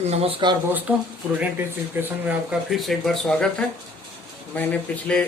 नमस्कार दोस्तों, prudent education में आपका फिर से एक बार स्वागत है। मैंने पिछले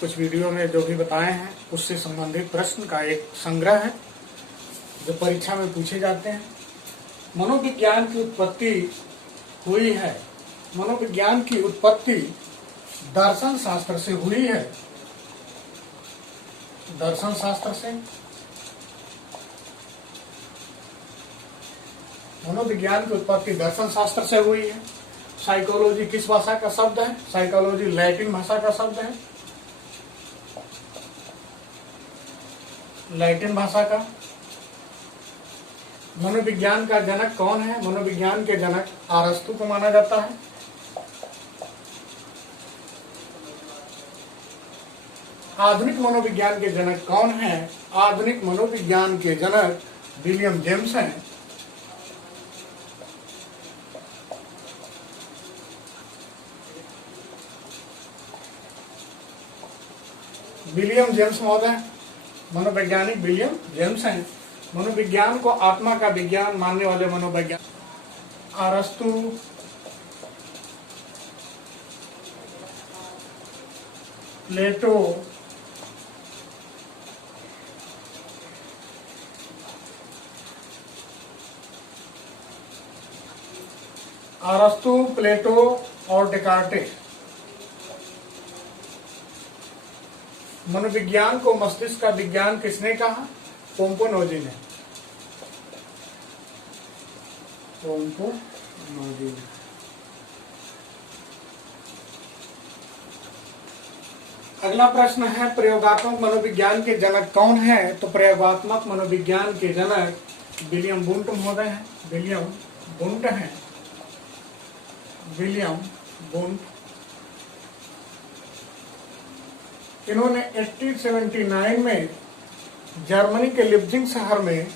कुछ वीडियो में जो भी बताए हैं उससे संबंधित प्रश्न का एक संग्रह है जो परीक्षा में पूछे जाते हैं। मनोविज्ञान की उत्पत्ति हुई है। मनोविज्ञान की उत्पत्ति दर्शन शास्त्र से हुई है। दर्शन शास्त्र से। मनोविज्ञान की उत्पत्ति दर्शन शास्त्र से हुई है। साइकोलॉजी किस भाषा का शब्द है? साइकोलॉजी लैटिन भाषा का शब्द है। लैटिन भाषा का। मनोविज्ञान का जनक कौन है? मनोविज्ञान के जनक अरस्तु को माना जाता है। आधुनिक मनोविज्ञान के जनक कौन है? आधुनिक मनोविज्ञान के जनक विलियम जेम्स हैं। विलियम जेम्स महोदय मनोवैज्ञानिक विलियम जेम्स हैं। मनोविज्ञान को आत्मा का विज्ञान मानने वाले मनोवैज्ञानिक अरस्तु, प्लेटो, और डेकार्टेस। मनोविज्ञान को मस्तिष्क का विज्ञान किसने कहा? पोम्पोनोजी ने। अगला प्रश्न है, प्रयोगात्मक मनोविज्ञान के जनक कौन है? तो प्रयोगात्मक मनोविज्ञान के जनक विलियम वुंट महोदय हैं। विलियम वुंट हैं। William Wundt. इन्होंने 1879 में जर्मनी के लिप्जिंग शहर में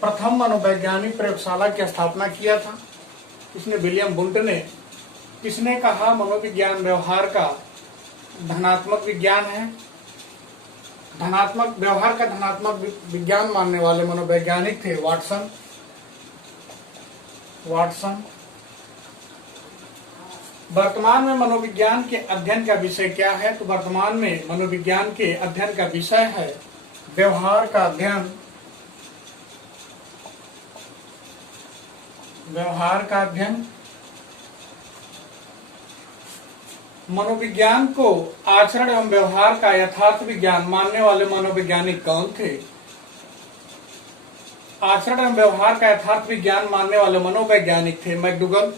प्रथम मनोवैज्ञानिक प्रयोगशाला की स्थापना किया था। इसने विलियम वुंट ने। किसने कहा मनोविज्ञान व्यवहार का धनात्मक विज्ञान है? व्यवहार का धनात्मक विज्ञान मानने वाले मनोवैज्ञानिक थे वाटसन। वर्तमान में मनोविज्ञान के अध्ययन का विषय क्या है? तो वर्तमान में मनोविज्ञान के अध्ययन का विषय है व्यवहार का अध्ययन। मनोविज्ञान को आचरण एवं व्यवहार का यथार्थ विज्ञान मानने वाले मनोवैज्ञानिक कौन थे? आचरण एवं व्यवहार का यथार्थ विज्ञान मानने वाले मनोवैज्ञानिक थे मैकडूगल।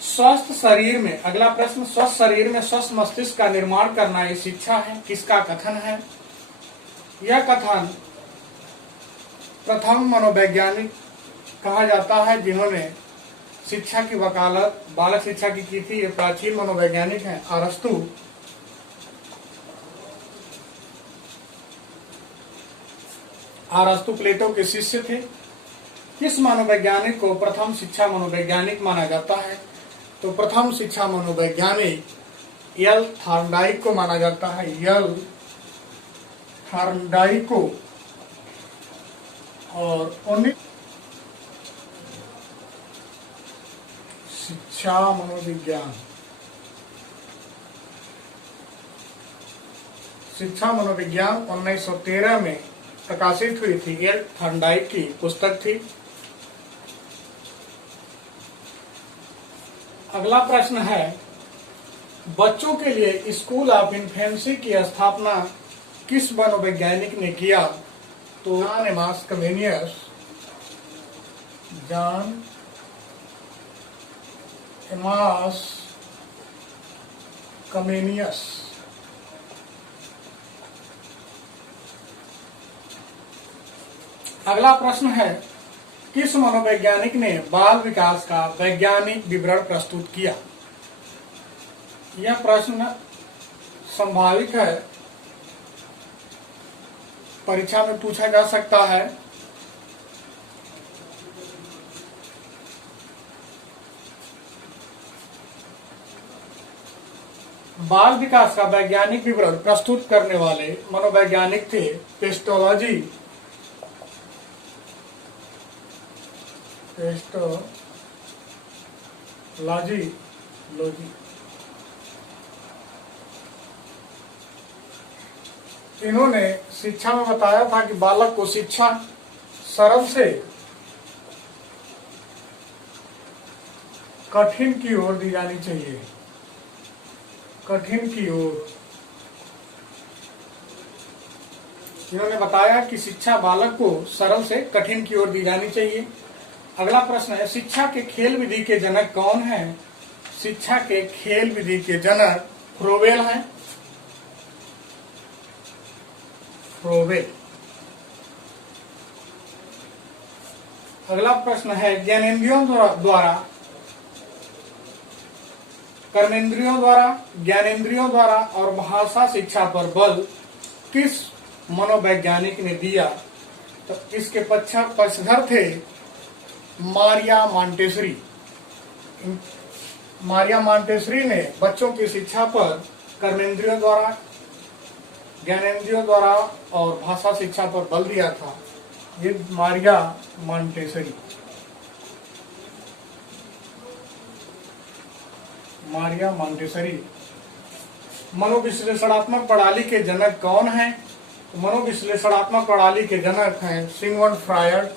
स्वस्थ शरीर में, अगला प्रश्न, स्वस्थ शरीर में स्वस्थ मस्तिष्क का निर्माण करना ये शिक्षा है। किसका कथन है? यह कथन प्रथम मनोवैज्ञानिक कहा जाता है जिन्होंने शिक्षा की वकालत बालक शिक्षा की थी। ये प्राचीन मनोवैज्ञानिक हैं अरस्तु। प्लेटो के शिष्य थे। किस मनोवैज्ञानिक को प्रथम शिक्षा मनोवैज्ञानिक माना जाता है? तो प्रथम शिक्षा मनोवैज्ञानिक एल थॉर्नडाइक को माना जाता है। एल थॉर्नडाइक को। और शिक्षा मनोविज्ञान 1913 में प्रकाशित हुई थी। एल थॉर्नडाइक की पुस्तक थी। अगला प्रश्न है, बच्चों के लिए स्कूल ऑफ इन्फेंसी की स्थापना किस मनोवैज्ञानिक ने किया? तो जॉन एमास कमेनियस। अगला प्रश्न है, किस मनोवैज्ञानिक ने बाल विकास का वैज्ञानिक विवरण प्रस्तुत किया? यह प्रश्न संभावित है, परीक्षा में पूछा जा सकता है। बाल विकास का वैज्ञानिक विवरण प्रस्तुत करने वाले मनोवैज्ञानिक थे पेस्टोलॉजी लॉजी। इन्होंने शिक्षा में बताया था कि बालक को शिक्षा सरल से कठिन की ओर दी जानी चाहिए, कठिन की ओर। इन्होंने बताया कि शिक्षा बालक को सरल से कठिन की ओर दी जानी चाहिए। अगला प्रश्न है, शिक्षा के खेल विधि के जनक कौन हैं? शिक्षा के खेल विधि के जनक फ्रोबेल हैं, फ्रोबेल। अगला प्रश्न है, ज्ञानेंद्रियों द्वारा कर्मेंद्रियों द्वारा, ज्ञानेंद्रियों द्वारा और भाषा शिक्षा पर बल किस मनोवैज्ञानिक ने दिया? तो इसके पक्षधर थे मारिया मॉन्टेसरी। मारिया मॉन्टेसरी ने बच्चों की शिक्षा पर कर्मेंद्रियों द्वारा, ज्ञानेंद्रियों द्वारा और भाषा शिक्षा पर बल दिया था। ये मारिया मॉन्टेसरी, मारिया मॉन्टेसरी। मनोविश्लेषणात्मक प्रणाली के जनक कौन हैं? मनोविश्लेषणात्मक प्रणाली के जनक हैं सिगमंड फ्रायड,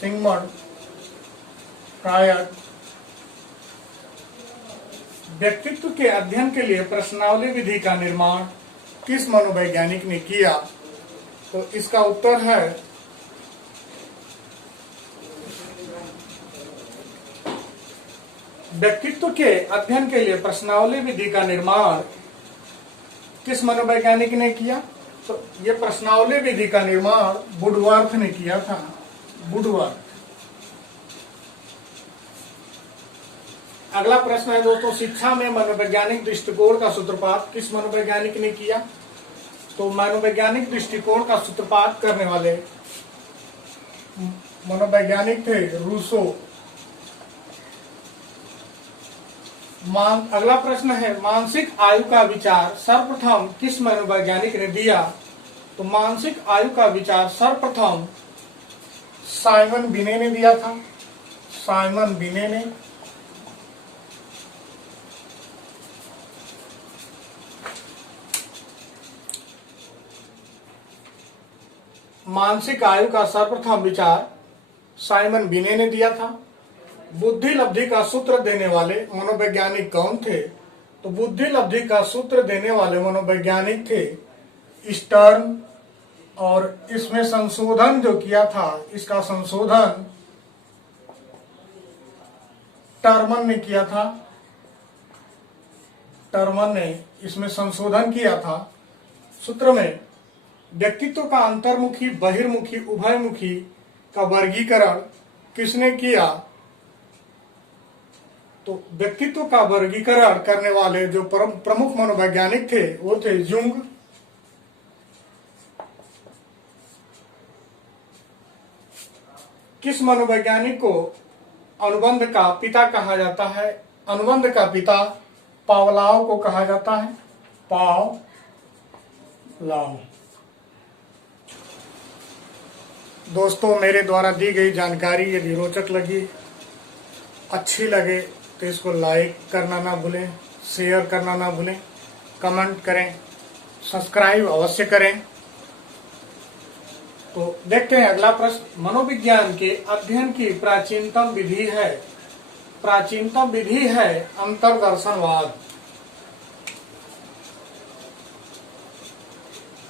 सिगमंड फ्रायड। व्यक्तित्व के अध्ययन के लिए प्रश्नावली विधि का निर्माण किस मनोवैज्ञानिक ने किया? तो इसका उत्तर है व्यक्तित्व के अध्ययन के लिए प्रश्नावली विधि का निर्माण किस मनोवैज्ञानिक ने किया? तो ये प्रश्नावली विधि का निर्माण वुडवर्थ ने किया था, वुडवर्थ। अगला प्रश्न है दोस्तों, शिक्षा में मनोवैज्ञानिक दृष्टिकोण का सूत्रपात किस मनोवैज्ञानिक ने किया? तो मनोवैज्ञानिक दृष्टिकोण का सूत्रपात करने वाले मनोवैज्ञानिक थे रूसो। अगला प्रश्न है, मानसिक आयु का विचार सर्वप्रथम किस मनोवैज्ञानिक ने दिया? तो मानसिक आयु का विचार सर्वप्रथम साइमन बिने ने दिया था, साइमन बिने ने। मानसिक आयु का सर्वप्रथम विचार साइमन बिने ने दिया था। बुद्धि लब्धि का सूत्र देने वाले मनोवैज्ञानिक कौन थे? तो बुद्धि लब्धि का सूत्र देने वाले मनोवैज्ञानिक थे स्टर्न, और इसमें संशोधन जो किया था, इसका संशोधन टर्मन ने किया था, टर्मन ने इसमें संशोधन किया था। सूत्र में व्यक्तित्व का अंतर्मुखी, बहिर्मुखी, उभयमुखी का वर्गीकरण किसने किया? तो व्यक्तित्व का वर्गीकरण करने वाले जो प्रमुख मनोवैज्ञानिक थे वो थे जुंग। किस मनोवैज्ञानिक को अनुबंध का पिता कहा जाता है? अनुबंध का पिता पावलाव को कहा जाता है, पावलाव। दोस्तों, मेरे द्वारा दी गई जानकारी यदि रोचक लगी, अच्छी लगे तो इसको लाइक करना ना भूलें, शेयर करना ना भूलें, कमेंट करें, सब्सक्राइब अवश्य करें। तो देखते हैं अगला प्रश्न, मनोविज्ञान के अध्ययन की प्राचीनतम विधि है, प्राचीनतम विधि है अंतर्दर्शनवाद।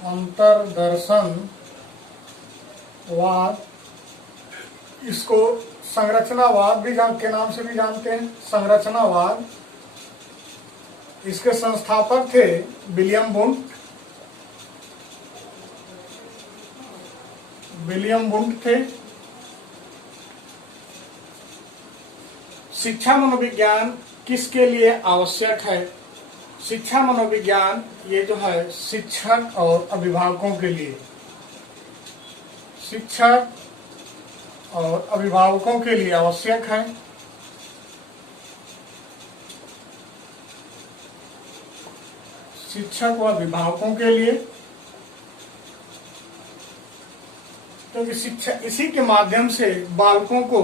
अंतर्दर्शनवाद, इसको संरचनावाद भी के नाम से भी जानते हैं, संरचनावाद। इसके संस्थापक थे विलियम वुंट, विलियम वुंट थे। शिक्षा मनोविज्ञान किसके लिए आवश्यक है? शिक्षा मनोविज्ञान ये जो है शिक्षक और अभिभावकों के लिए, शिक्षक और अभिभावकों के लिए आवश्यक है। शिक्षक व अभिभावकों के लिए, क्योंकि शिक्षा इसी के माध्यम से बालकों को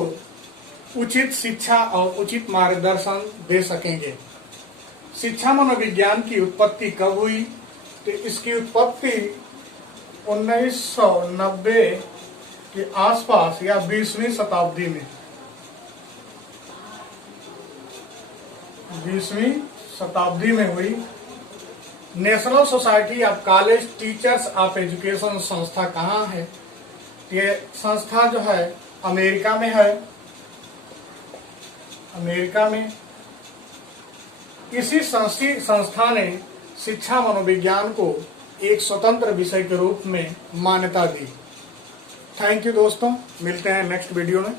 उचित शिक्षा और उचित मार्गदर्शन दे सकेंगे। शिक्षा मनोविज्ञान की उत्पत्ति कब हुई? तो इसकी उत्पत्ति 1990 के आसपास या 20वीं शताब्दी में, 20वीं शताब्दी में हुई। National society of college teachers of education संस्था कहाँ है? ये संस्था जो है अमेरिका में है। अमेरिका में इसी संस्था ने शिक्षा मनोविज्ञान को एक स्वतंत्र विषय के रूप में मान्यता दी। थैंक यू दोस्तों, मिलते हैं नेक्स्ट वीडियो में।